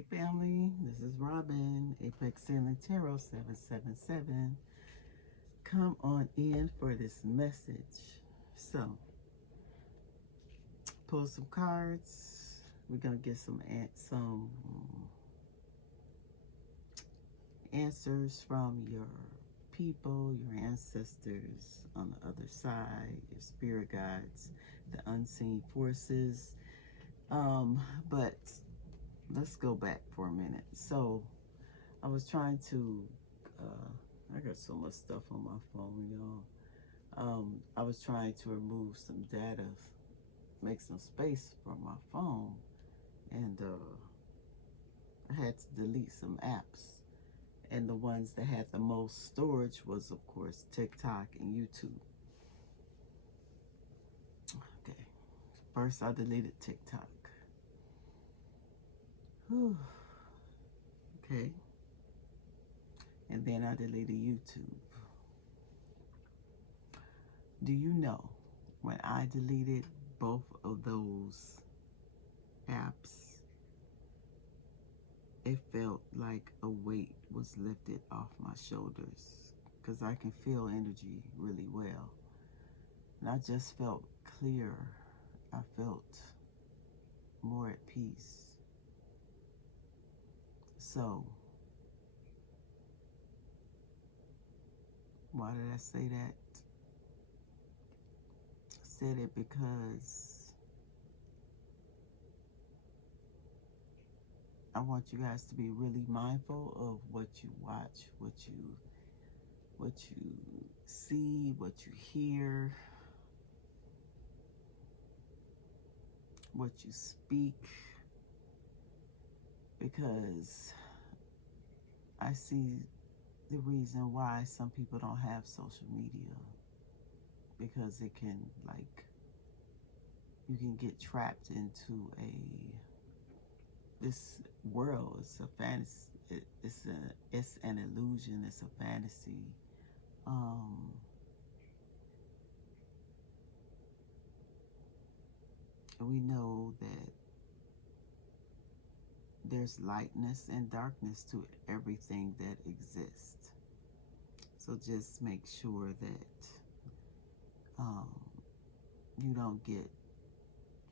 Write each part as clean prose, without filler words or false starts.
Hey family, this is Robin, Apex Sailing Tarot 777. Come on in for this message. So, pull some cards. We're gonna get some answers from your people, your ancestors on the other side, your spirit guides, the unseen forces. But let's go back for a minute. So, I was trying to, I got so much stuff on my phone, y'all. I was trying to remove some data, make some space from my phone, and I had to delete some apps. And the ones that had the most storage was, of course, TikTok and YouTube. Okay, first I deleted TikTok. Whew. Okay, and then I deleted YouTube. Do you know, when I deleted both of those apps, it felt like a weight was lifted off my shoulders, because I can feel energy really well. And I just felt clear. I felt more at peace. So, why did I say that? I said it because I want you guys to be really mindful of what you watch, what you see, what you hear, what you speak, because I see the reason why some people don't have social media, because it can, like, you can get trapped into this world. It's a fantasy. It's an illusion. It's a fantasy. We know that there's lightness and darkness to everything that exists. So just make sure that you don't get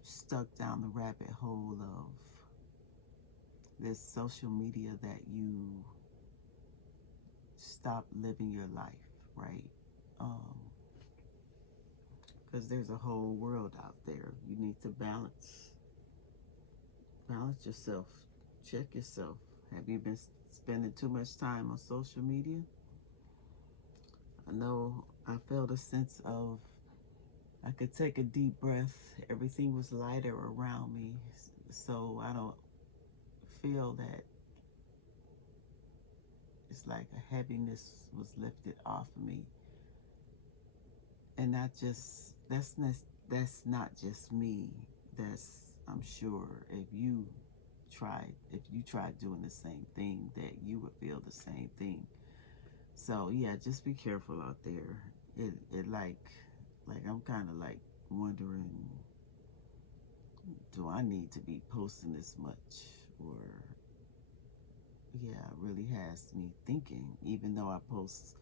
stuck down the rabbit hole of this social media, that you stop living your life, right? Because there's a whole world out there. You need to balance yourself. Check yourself. Have you been spending too much time on social media? I know I felt a sense of, I could take a deep breath. Everything was lighter around me, so I don't feel that it's like a heaviness was lifted off of me. And that's not just me. That's, I'm sure, if you tried doing the same thing, that you would feel the same thing. So yeah, just be careful out there. It like I'm kind of like wondering, do I need to be posting this much? Or yeah, it really has me thinking, even though I post,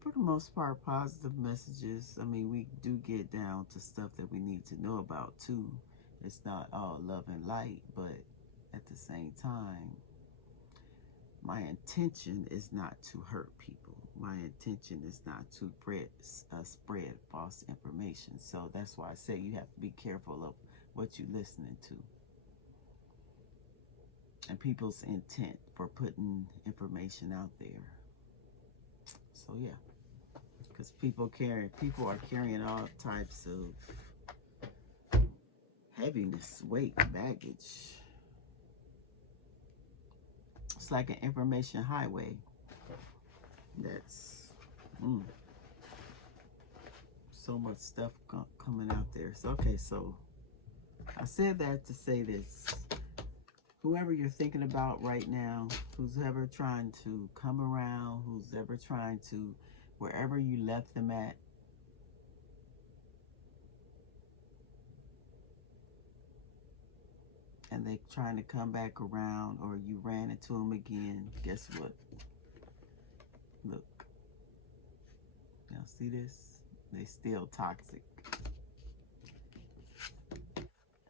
for the most part, positive messages. I mean, we do get down to stuff that we need to know about too. It's not all love and light, but at the same time, my intention is not to hurt people. My intention is not to spread false information. So that's why I say you have to be careful of what you're listening to and people's intent for putting information out there. So yeah, because people are carrying all types of heaviness, weight, baggage. It's like an information highway. That's so much stuff coming out there. So okay, so I said that to say this. Whoever you're thinking about right now, who's ever trying to come around, who's ever trying to, wherever you left them at, and they trying to come back around, or you ran into them again. Guess what? Look, y'all see this? They still toxic.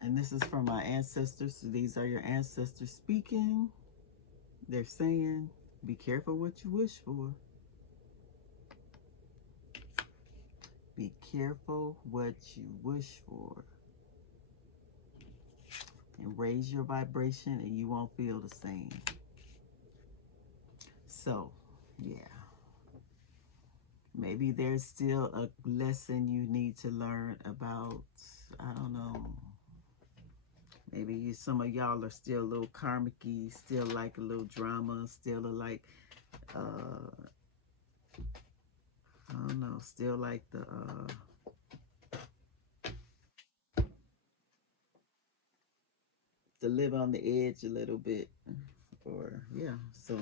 And this is from my ancestors. So these are your ancestors speaking. They're saying, be careful what you wish for. Be careful what you wish for. And raise your vibration and you won't feel the same. So, yeah. Maybe there's still a lesson you need to learn about, I don't know. Maybe some of y'all are still a little karmic-y, still like a little drama, still like, I don't know, still like to live on the edge a little bit. Or, yeah, so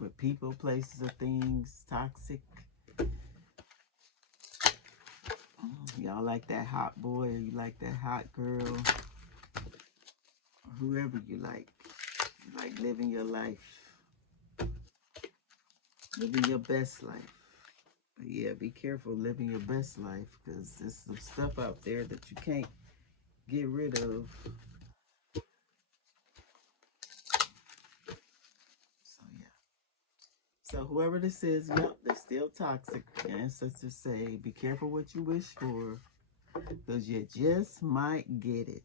with people, places, or things, toxic. Y'all like that hot boy, or you like that hot girl, or whoever you like living your life, living your best life. But yeah, be careful living your best life, because there's some stuff out there that you can't get rid of. So yeah. So whoever this is, yep, they're still toxic. Your ancestors say, be careful what you wish for, because you just might get it.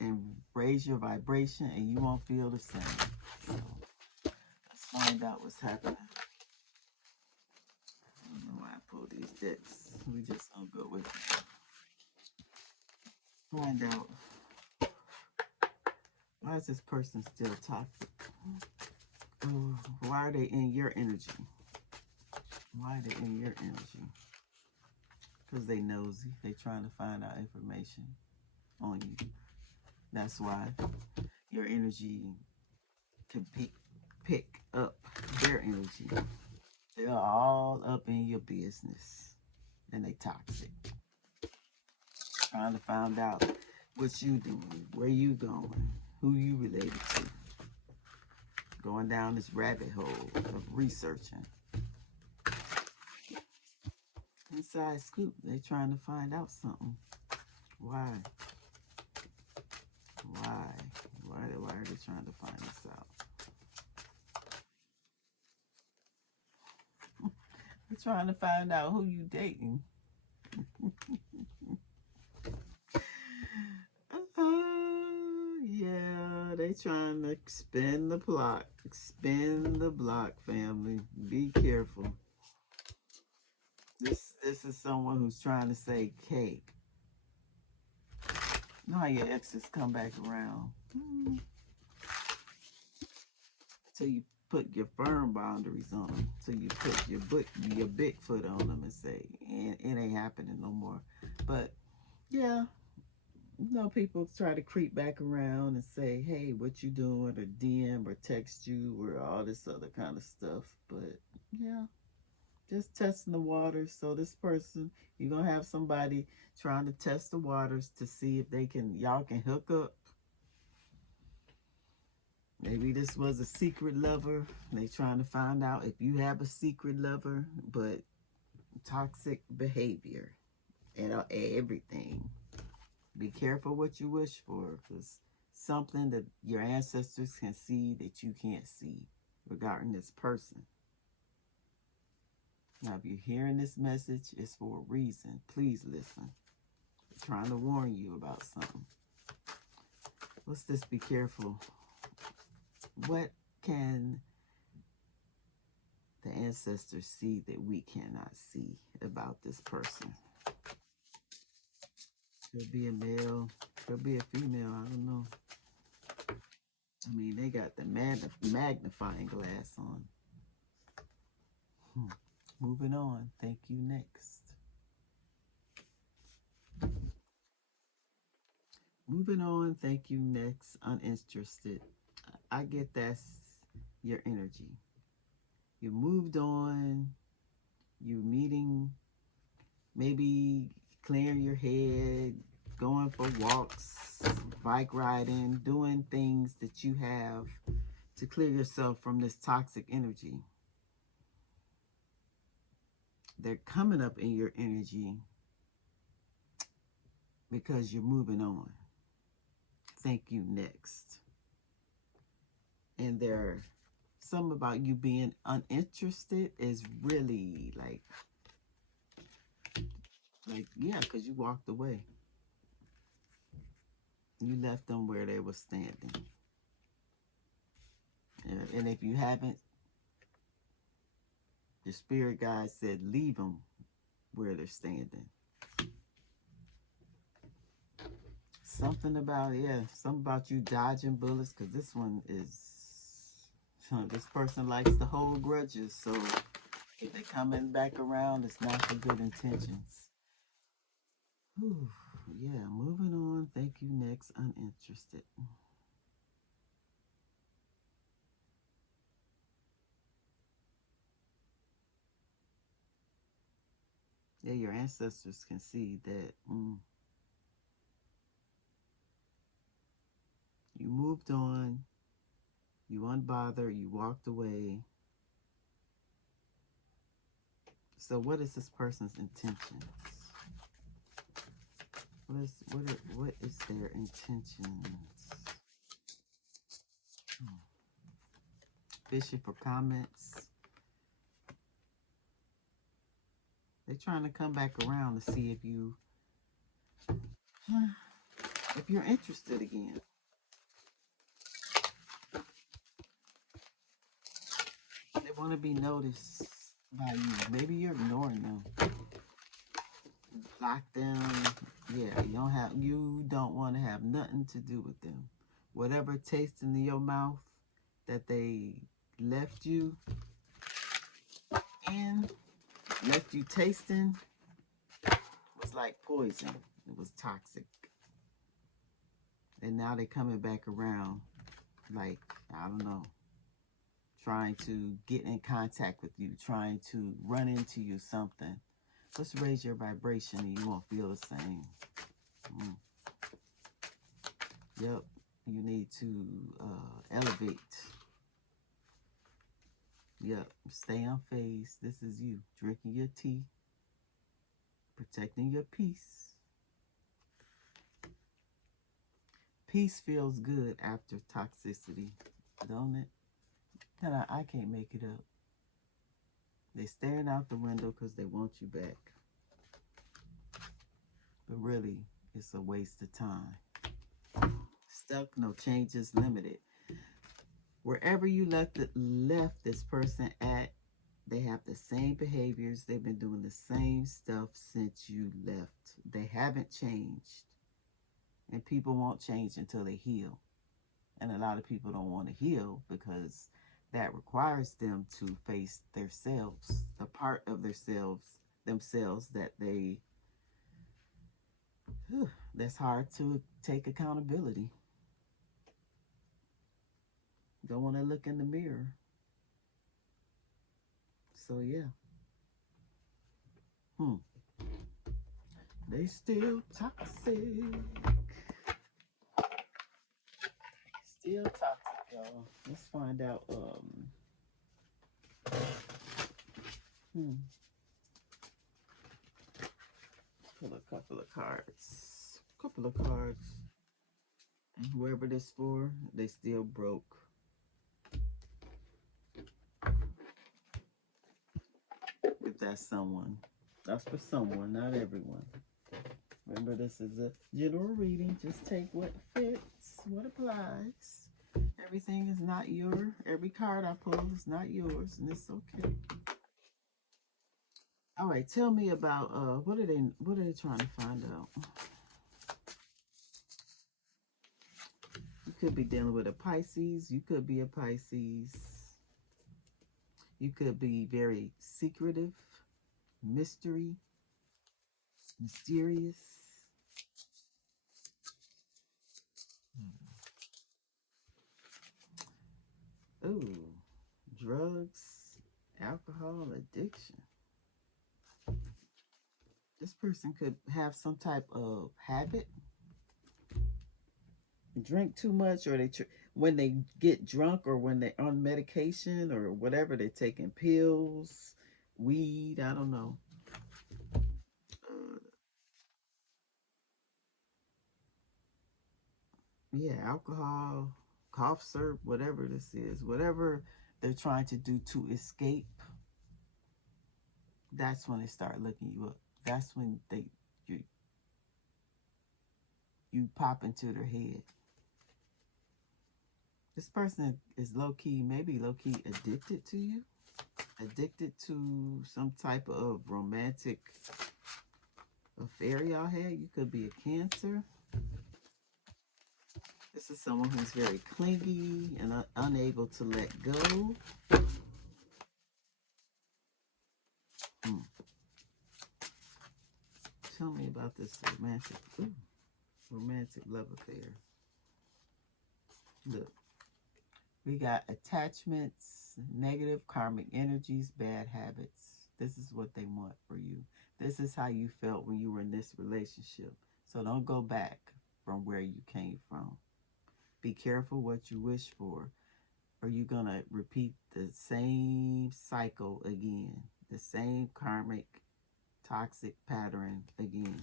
And raise your vibration and you won't feel the same. So let's find out what's happening. I don't know why I pulled these decks. We just gonna go with it. Find out, why is this person still toxic? Oh, why are they in your energy? Why are they in your energy? Because they nosy. They trying to find out information on you. That's why your energy can pick up their energy. They're all up in your business. And they toxic. Trying to find out what you doing, where you going, who you related to. Going down this rabbit hole of researching. Inside scoop, they trying to find out something. Why? Why? Why are they trying to find this out? They're trying to find out who you dating. Yeah, they trying to spin the block. Spin the block, family. Be careful. This is someone who's trying to say cake. You know how your exes come back around. Till you put your firm boundaries on them. Till you put your big foot on them and say, it ain't happening no more. But yeah, you know, people try to creep back around and say, hey, what you doing? Or DM or text you or all this other kind of stuff. But yeah, just testing the waters. So this person, you're going to have somebody trying to test the waters to see if y'all can hook up. Maybe this was a secret lover. They trying to find out if you have a secret lover, but toxic behavior and everything. Be careful what you wish for, because something that your ancestors can see that you can't see regarding this person. Now, if you're hearing this message, it's for a reason. Please listen. They're trying to warn you about something. What's this? Be careful. What can the ancestors see that we cannot see about this person? Could be a male, could be a female, I don't know. I mean, they got the magnifying glass on. Moving on. Thank you. Next. Moving on. Thank you. Next. Uninterested. I get that's your energy. You moved on. You're meeting, maybe clearing your head, going for walks, bike riding, doing things that you have to clear yourself from this toxic energy. They're coming up in your energy because you're moving on. Thank you, next. And there, something about you being uninterested is really yeah, because you walked away. You left them where they were standing. And if you haven't, the spirit guide said leave them where they're standing. Something about, yeah, something about you dodging bullets, because this one is, this person likes to hold grudges, so if they're coming back around, it's not for good intentions. Whew, yeah, moving on. Thank you, next, uninterested. Yeah, your ancestors can see that you moved on, you unbothered, you walked away. So what is this person's intentions? What is their intentions? Fishing for comments. They're trying to come back around to see if you're interested again. They want to be noticed by you. Maybe you're ignoring them. Block them. Yeah, you don't want to have nothing to do with them. Whatever tastes in your mouth that they left you in, left you tasting, was like poison. It was toxic. And now they're coming back around like, I don't know, trying to get in contact with you, trying to run into you something. Let's raise your vibration and you won't feel the same. Yep, you need to elevate. Yep, stay on phase. This is you, drinking your tea, protecting your peace. Peace feels good after toxicity, don't it? And I can't make it up. They're staring out the window because they want you back. But really, it's a waste of time. Stuck, no changes, limited. Wherever you left this person at, they have the same behaviors. They've been doing the same stuff since you left. They haven't changed. And people won't change until they heal. And a lot of people don't want to heal because that requires them to face themselves, the part of themselves that that's hard to take accountability. Don't want to look in the mirror. So yeah. They still toxic. Still toxic, y'all. Let's find out. Pull a couple of cards. And whoever this for, they still broke. If that's someone. That's for someone, not everyone. Remember, this is a general reading. Just take what fits, what applies. Everything is not every card I pull is not yours, and it's okay. All right, tell me about what are they trying to find out? You could be dealing with a Pisces. You could be a Pisces. You could be very secretive, mysterious. Ooh, drugs, alcohol addiction. This person could have some type of habit drink too much, or when they get drunk, or when they're on medication or whatever, they're taking pills, weed, I don't know. uh, yeah, alcohol, cough syrup, whatever this is, whatever they're trying to do to escape, that's when they start looking you up. That's when you you pop into their head. This person is low key, maybe low key addicted to you, addicted to some type of romantic affair y'all had. You could be a Cancer. This is someone who's very clingy and unable to let go. Hmm. Tell me about this romantic love affair. Look, we got attachments, negative karmic energies, bad habits. This is what they want for you. This is how you felt when you were in this relationship. So don't go back from where you came from. Be careful what you wish for, or you're going to repeat the same cycle again, the same karmic, toxic pattern again.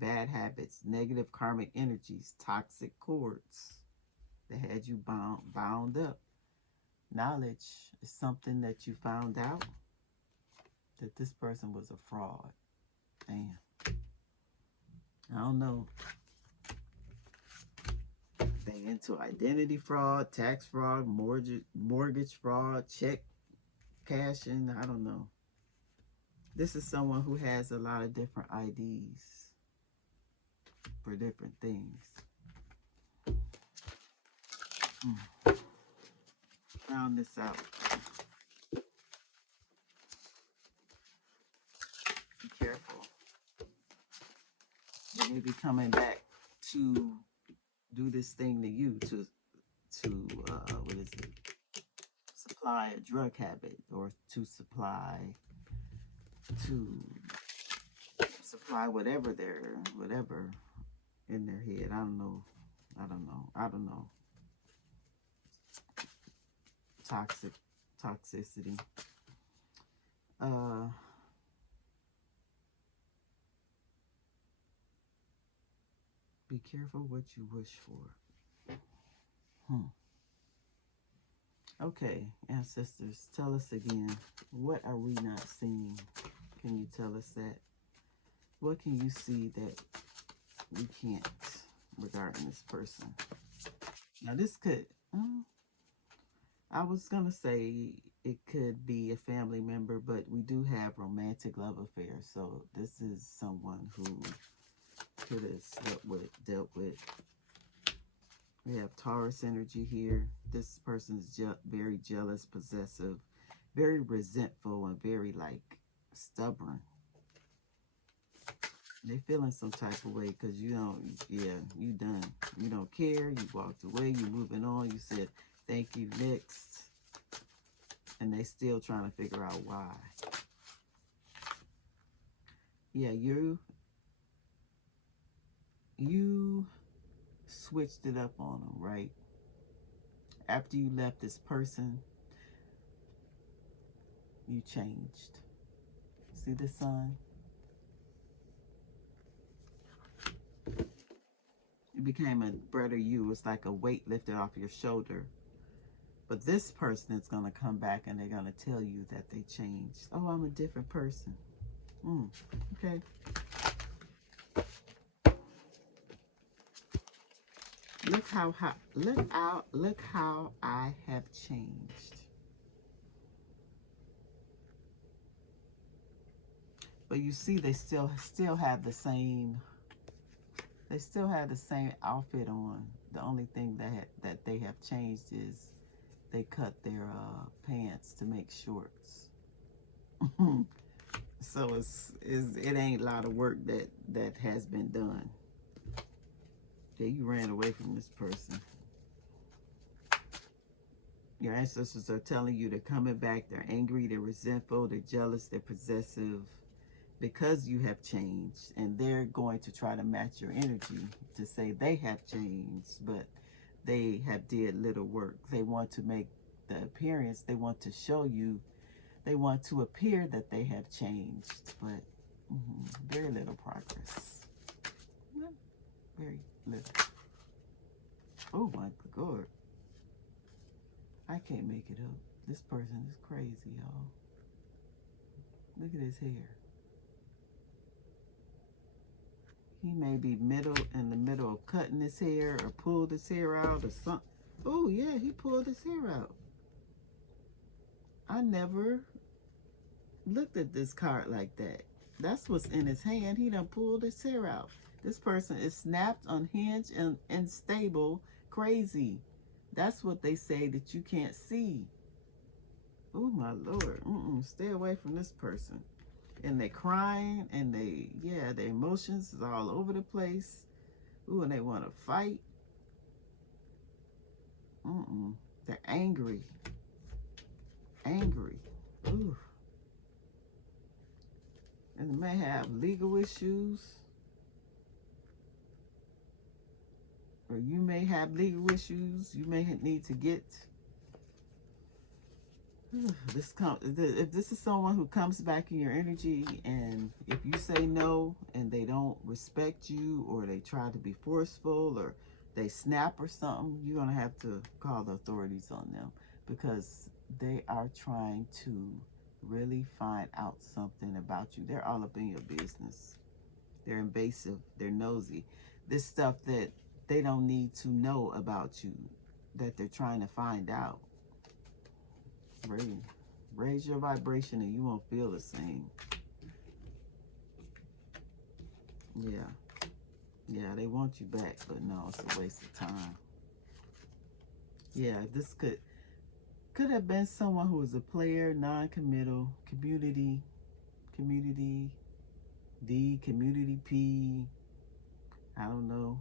Bad habits, negative karmic energies, toxic cords that had you bound up. Knowledge is something that you found out that this person was a fraud. Damn. I don't know. They into identity fraud, tax fraud, mortgage fraud, check cashing. I don't know. This is someone who has a lot of different IDs for different things. Found this out. Be careful. They may be coming back to do this thing to you, to what is it? Supply a drug habit, or to supply whatever in their head. I don't know. Toxicity. Uh, be careful what you wish for. Okay, ancestors, tell us again. What are we not seeing? Can you tell us that? What can you see that we can't regarding this person? Now, this could, I was going to say it could be a family member, but we do have romantic love affairs. So this is someone who could have dealt with. We have Taurus energy here. This person is very jealous, possessive, very resentful, and very, like, stubborn. They feeling some type of way because you done. You don't care. You walked away. You moving on. You said, thank you, next. And they still trying to figure out why. Yeah, you switched it up on them, right? After you left this person, you changed. See the sun? You became a better you. It's like a weight lifted off your shoulder. But this person is going to come back and they're going to tell you that they changed. Oh, I'm a different person. Okay. Look how I have changed. But you see, they still have the same. They still have the same outfit on. The only thing that they have changed is they cut their pants to make shorts. So it ain't a lot of work that has been done. Okay, you ran away from this person. Your ancestors are telling you they're coming back. They're angry, they're resentful, they're jealous, they're possessive, because you have changed, and they're going to try to match your energy to say they have changed, but they have did little work. They want to make the appearance, they want to show you, they want to appear that they have changed, but very little progress. Yeah, very little. Oh my God. I can't make it up. This person is crazy, y'all. Look at his hair. He may be in the middle of cutting his hair or pulled his hair out or something. Oh yeah, he pulled his hair out. I never looked at this card like that. That's what's in his hand. He done pulled his hair out. This person is snapped, unhinged, and unstable, crazy. That's what they say that you can't see. Oh my Lord. Stay away from this person. And they're crying, and their emotions is all over the place. Ooh, and they want to fight. They're angry. Angry. Ooh. And they may have legal issues. Or you may have legal issues. You may need to get if this is someone who comes back in your energy, and if you say no and they don't respect you, or they try to be forceful, or they snap or something, you're going to have to call the authorities on them, because they are trying to really find out something about you. They're all up in your business. They're invasive. They're nosy. This stuff that they don't need to know about you, that they're trying to find out. Raise your vibration and you won't feel the same. Yeah, they want you back, but no, it's a waste of time. Yeah, this could have been someone who was a player, non-committal, community D, community P. I don't know.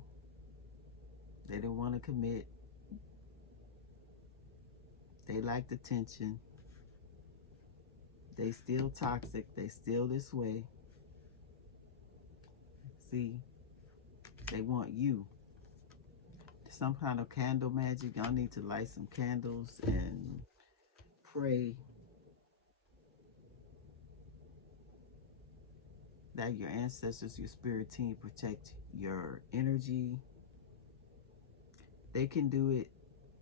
They didn't want to commit. They liked attention. They still toxic. They still this way. See, they want you. Some kind of candle magic. Y'all need to light some candles and pray that your ancestors, your spirit team, protect your energy. They can do it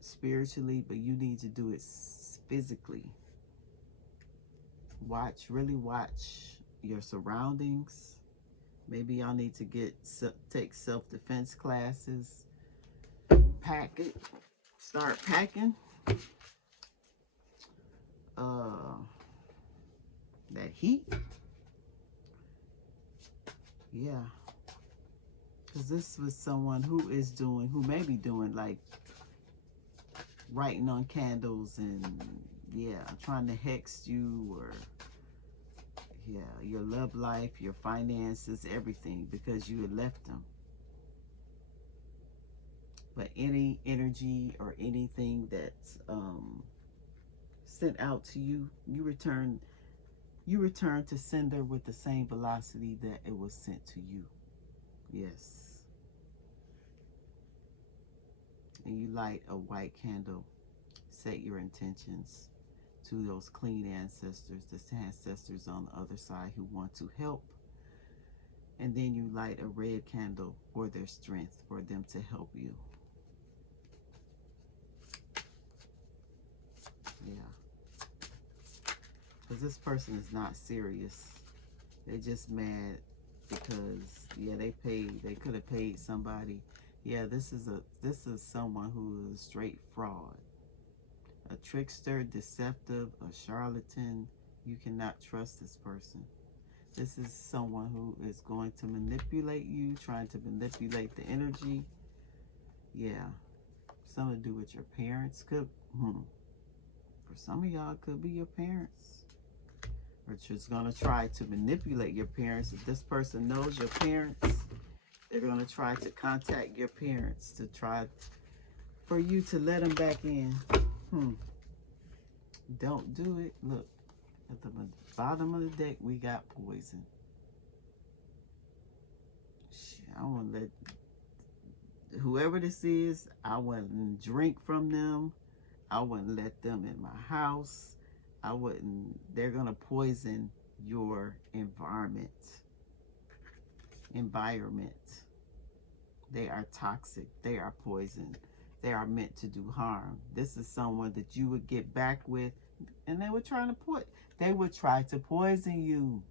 spiritually, but you need to do it physically. Really watch your surroundings. Maybe y'all need to take self-defense classes. Pack it. Start packing. That heat. Yeah. Because this was someone who may be doing like writing on candles and trying to hex you, or your love life, your finances, everything, because you had left them. But any energy or anything that's sent out to you, you return to sender with the same velocity that it was sent to you. Yes. And you light a white candle. Set your intentions to those clean ancestors, the ancestors on the other side who want to help. And then you light a red candle for their strength, for them to help you. Yeah. Because this person is not serious. They're just mad because, they could have paid somebody. Yeah, this is someone who is a straight fraud. A trickster, deceptive, a charlatan. You cannot trust this person. This is someone who is going to manipulate you, trying to manipulate the energy. Yeah. Something to do with your parents. For some of y'all, it could be your parents. Or just going to try to manipulate your parents. If this person knows your parents, they're going to try to contact your parents to try for you to let them back in. Don't do it. Look, at the bottom of the deck, we got poison. I want to let whoever this is, I wouldn't drink from them. I wouldn't let them in my house. I wouldn't, they're going to poison your environment. They are toxic. They are poison. They are meant to do harm. This is someone that you would get back with, and they were trying to they would try to poison you.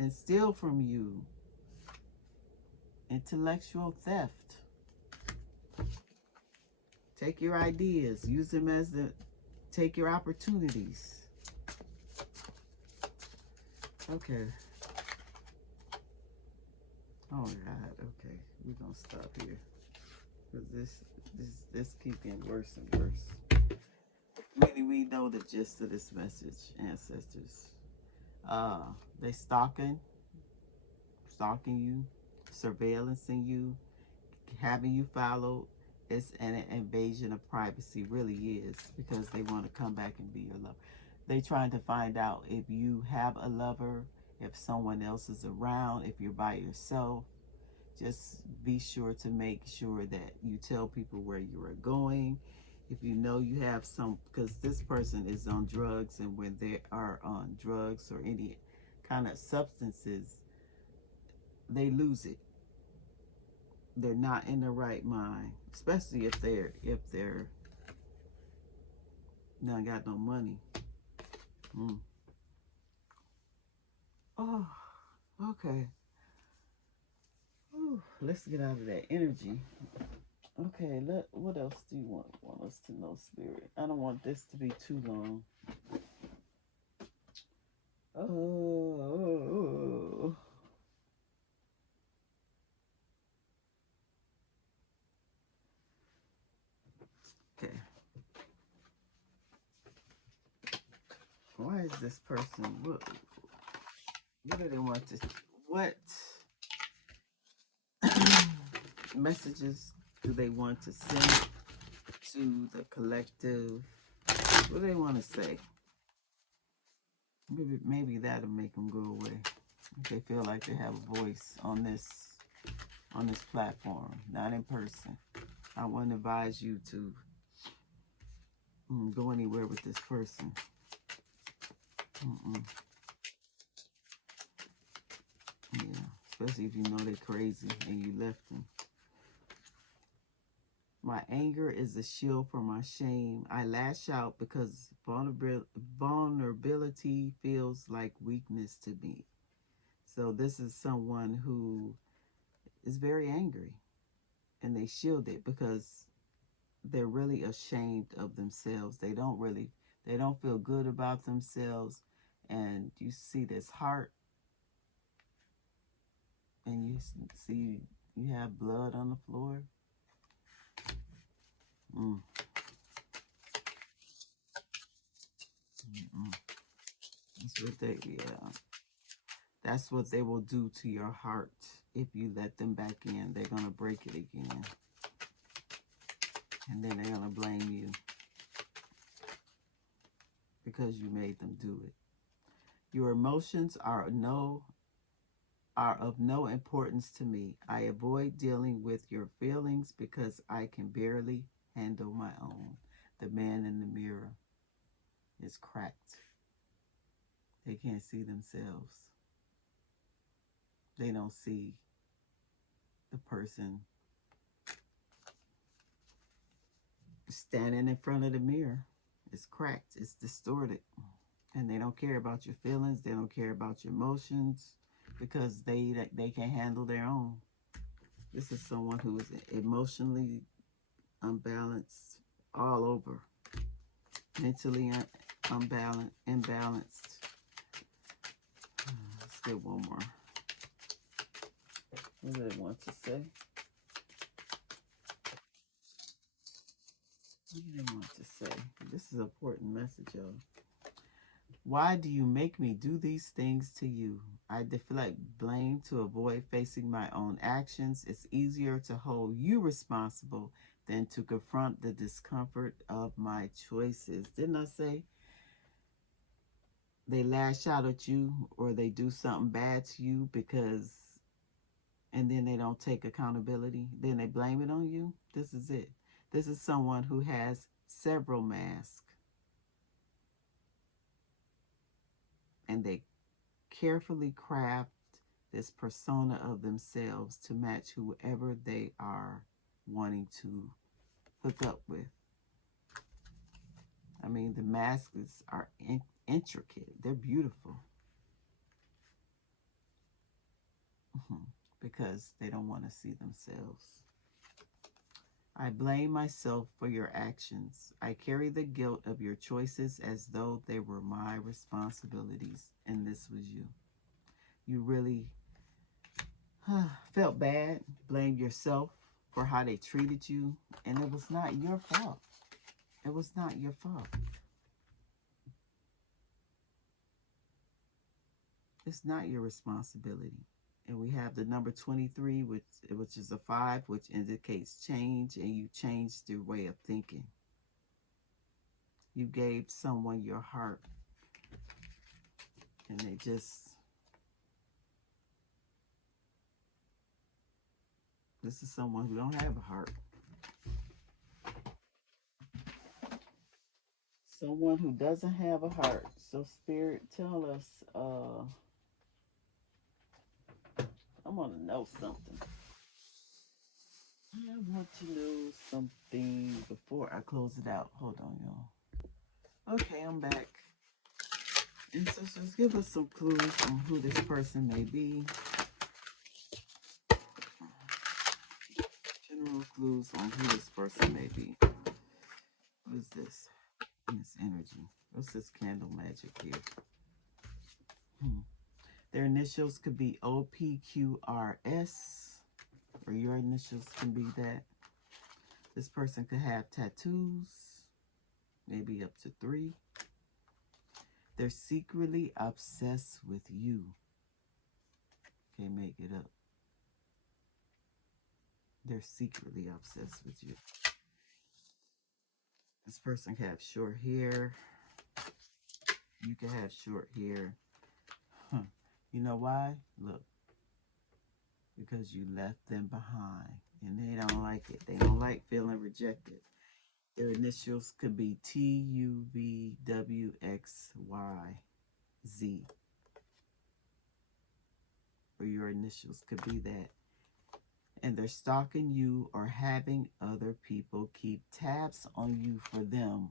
And steal from you. Intellectual theft. Take your ideas. Use them as take your opportunities. Okay. Oh God. Okay. We're gonna stop here. Because this keeps getting worse and worse. Really, we know the gist of this message, ancestors. They stalking you, surveillancing you, having you followed. It's an invasion of privacy, really is, because they want to come back and be your lover. They trying to find out if you have a lover, if someone else is around, if you're by yourself. Just be sure to make sure that you tell people where you are going. If you know you have some, because this person is on drugs, and when they are on drugs or any kind of substances, they lose it. They're not in the right mind, especially if they're not got no money. Oh, okay. Ooh, let's get out of that energy. Okay, what else do you want us to know, Spirit? I don't want this to be too long. Oh. Okay. Why is this person? What do they want to? What messages do they want to send to the collective? What do they want to say? Maybe that'll make them go away. If they feel like they have a voice on this platform, not in person. I wouldn't advise you to go anywhere with this person. Yeah, especially if you know they're crazy and you left them. My anger is a shield for my shame. I lash out because vulnerability feels like weakness to me. So this is someone who is very angry, and they shield it because they're really ashamed of themselves. They don't feel good about themselves. And you see this heart, and you see you have blood on the floor. That's what that's what they will do to your heart if you let them back in. They're going to break it again. And then they're going to blame you because you made them do it. Your emotions are of no importance to me. I avoid dealing with your feelings because I can barely handle my own. The man in the mirror is cracked. They can't see themselves. They don't see the person standing in front of the mirror. It's cracked. It's distorted. And they don't care about your feelings. They don't care about your emotions because they can't handle their own. This is someone who is emotionally unbalanced all over. Mentally imbalanced. Let's get one more. What do they want to say? What do they want to say? This is an important message, y'all. Why do you make me do these things to you? I deflect blame to avoid facing my own actions. It's easier to hold you responsible than to confront the discomfort of my choices. Didn't I say they lash out at you or they do something bad to you because, and then they don't take accountability, then they blame it on you. This is it. This is someone who has several masks, and they carefully craft this persona of themselves to match whoever they are wanting to hook up with. I mean, the masks are intricate. They're beautiful. Because they don't want to see themselves. I blame myself for your actions. I carry the guilt of your choices as though they were my responsibilities, and this was you. You really felt bad, blamed yourself for how they treated you, and it was not your fault. It was not your fault. It's not your responsibility. And we have the number 23, which is a 5, which indicates change, and you changed your way of thinking. You gave someone your heart, and they just, this is someone who don't have a heart. Someone who doesn't have a heart. So Spirit, tell us, I want to know something. I want to know something before I close it out. Hold on, y'all. Okay, I'm back. Ancestors, give us some clues on who this person may be. General clues on who this person may be. What is this? This energy. What's this candle magic here? Their initials could be OPQRS, or your initials can be that. This person could have tattoos, maybe up to 3. They're secretly obsessed with you. Can't make it up. They're secretly obsessed with you. This person can have short hair. You can have short hair. You know why? Look. Because you left them behind. And they don't like it. They don't like feeling rejected. Their initials could be TUVWXYZ. Or your initials could be that. And they're stalking you or having other people keep tabs on you for them.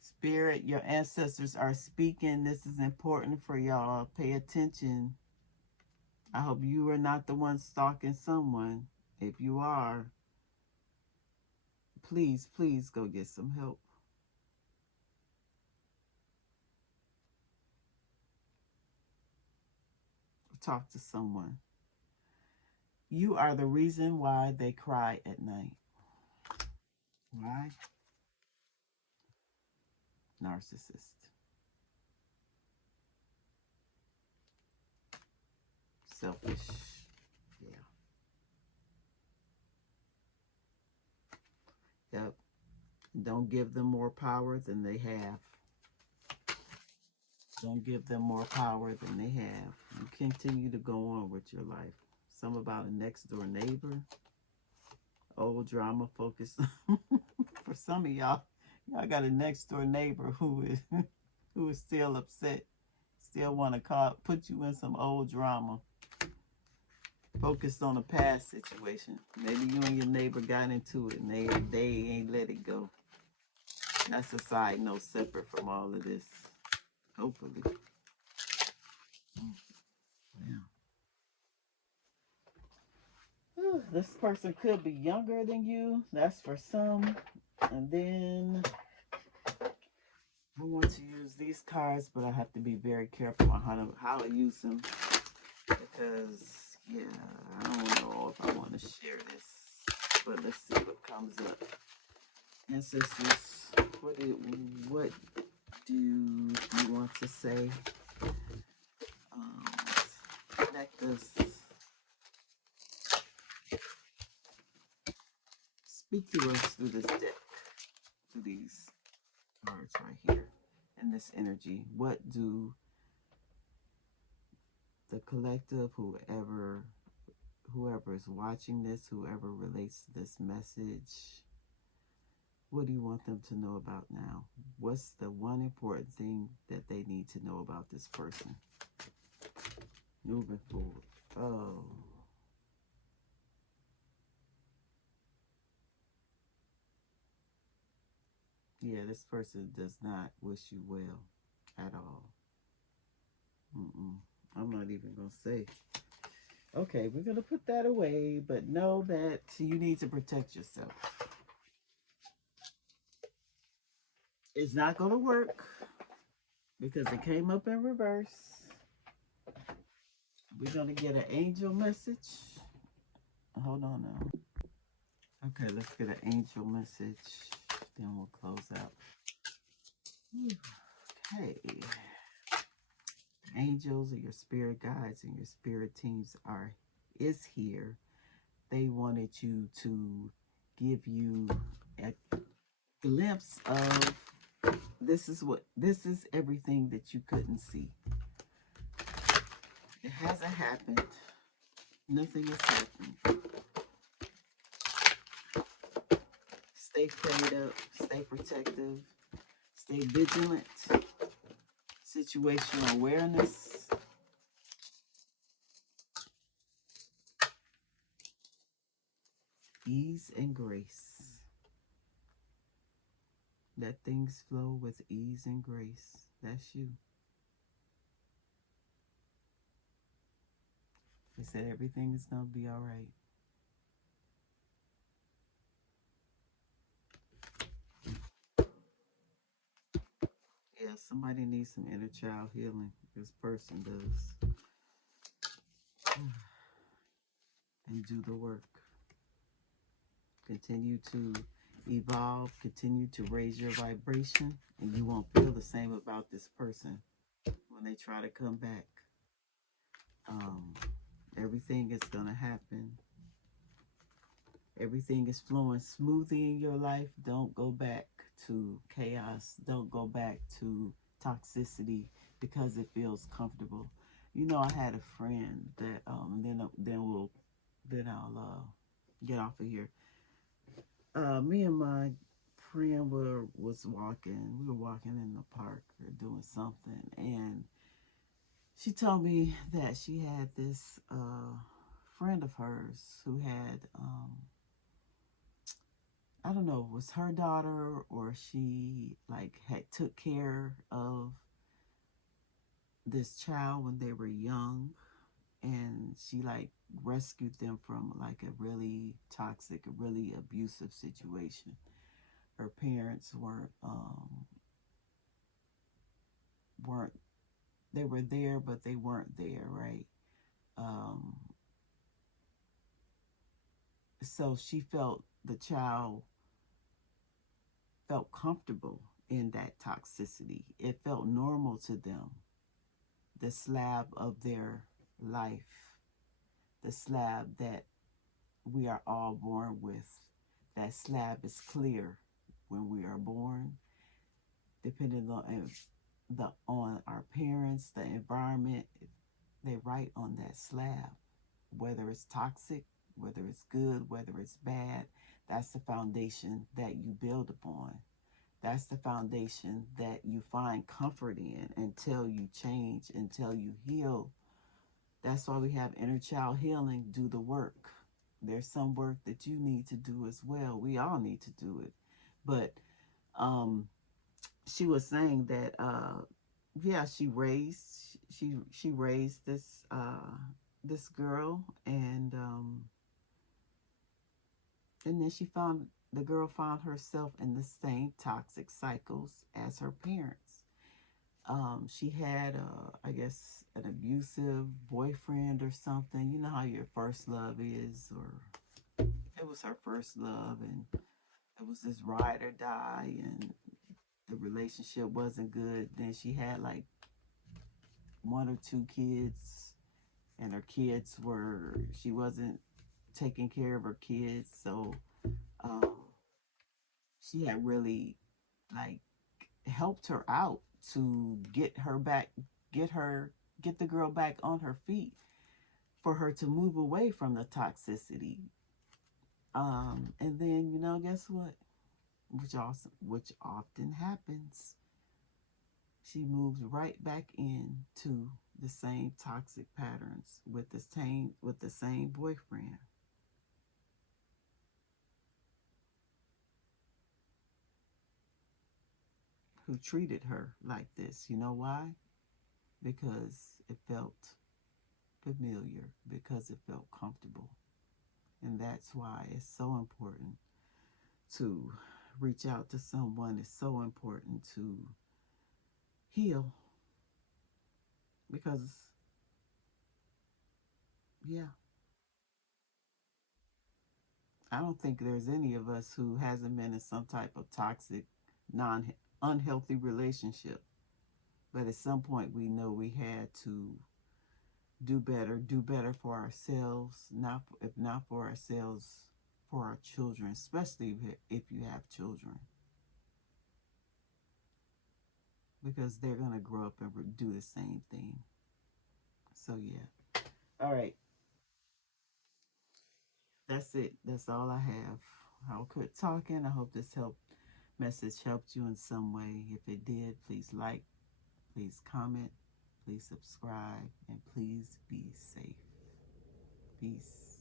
Spirit, your ancestors are speaking. This is important for y'all. Pay attention. I hope you are not the one stalking someone. If you are, please, please go get some help. Talk to someone. You are the reason why they cry at night. Why? Narcissist. Selfish. Yeah. Yep. Don't give them more power than they have. Don't give them more power than they have. You continue to go on with your life. Some about a next door neighbor. Old drama focused. For some of y'all got a next door neighbor who is still upset. Still want to put you in some old drama. Focused on a past situation. Maybe you and your neighbor got into it and they ain't let it go. That's a side note separate from all of this. Hopefully. Yeah. This person could be younger than you. That's for some. And then I want to use these cards, but I have to be very careful on how to use them. Because, yeah, I don't know if I want to share this. But let's see what comes up. Ancestors, what do you want to say? Connect us. Speak to us through this deck, through these cards right here, and this energy. What do the collective, whoever is watching this, whoever relates to this message, what do you want them to know about now? What's the one important thing that they need to know about this person moving forward? Oh, yeah, this person does not wish you well at all. I'm not even going to say. Okay, we're going to put that away, but know that you need to protect yourself. It's not going to work because it came up in reverse. We're going to get an angel message. Hold on now. Okay, let's get an angel message. Then we'll close out. Okay. Angels or your spirit guides and your spirit teams is here. They wanted you to give you a glimpse of this is everything that you couldn't see. It hasn't happened. Nothing has happened. Stay prayed up, stay protective, stay vigilant, situational awareness. Ease and grace. Let things flow with ease and grace. That's you. They said everything is going to be all right. Yeah, somebody needs some inner child healing. This person does. And do the work. Continue to evolve. Continue to raise your vibration. And you won't feel the same about this person when they try to come back. Everything is going to happen. Everything is flowing smoothly in your life. Don't go back to chaos. Don't go back to toxicity because it feels comfortable. You know, I had a friend that then I'll get off of here. Me and my friend was walking. We were walking in the park or doing something, and she told me that she had this friend of hers who had I don't know, it was her daughter or she like had took care of this child when they were young, and she like rescued them from like a really toxic, a really abusive situation. Her parents weren't they were there but they weren't there, right? Um so she felt the child felt comfortable in that toxicity. It felt normal to them. The slab of their life, the slab that we are all born with. That slab is clear when we are born, depending on our parents, the environment. They write on that slab, whether it's toxic, whether it's good, whether it's bad. That's the foundation that you build upon. That's the foundation that you find comfort in until you change, until you heal. That's why we have inner child healing. Do the work. There's some work that you need to do as well. We all need to do it. But she was saying that yeah, she raised this girl, and then the girl found herself in the same toxic cycles as her parents. She had, I guess, an abusive boyfriend or something. You know how your first love is, or it was her first love, and it was this ride or die, and the relationship wasn't good. Then she had like one or two kids, and she wasn't taking care of her kids, so she had really like helped her out to get her back, get her, get the girl back on her feet for her to move away from the toxicity. And then, you know, guess what? Which often happens. She moves right back into the same toxic patterns with the same boyfriend who treated her like this. You know why? Because it felt familiar, because it felt comfortable. And that's why it's so important to reach out to someone. It's so important to heal because, yeah, I don't think there's any of us who hasn't been in some type of toxic, non unhealthy relationship. But at some point, we know we had to do better for ourselves, not if not for ourselves, for our children, especially if you have children, because they're gonna grow up and do the same thing. So yeah. All right, that's it. That's all I have. I'll quit talking. I hope this message helped you in some way. If it did, please like, please comment, please subscribe, and please be safe. Peace.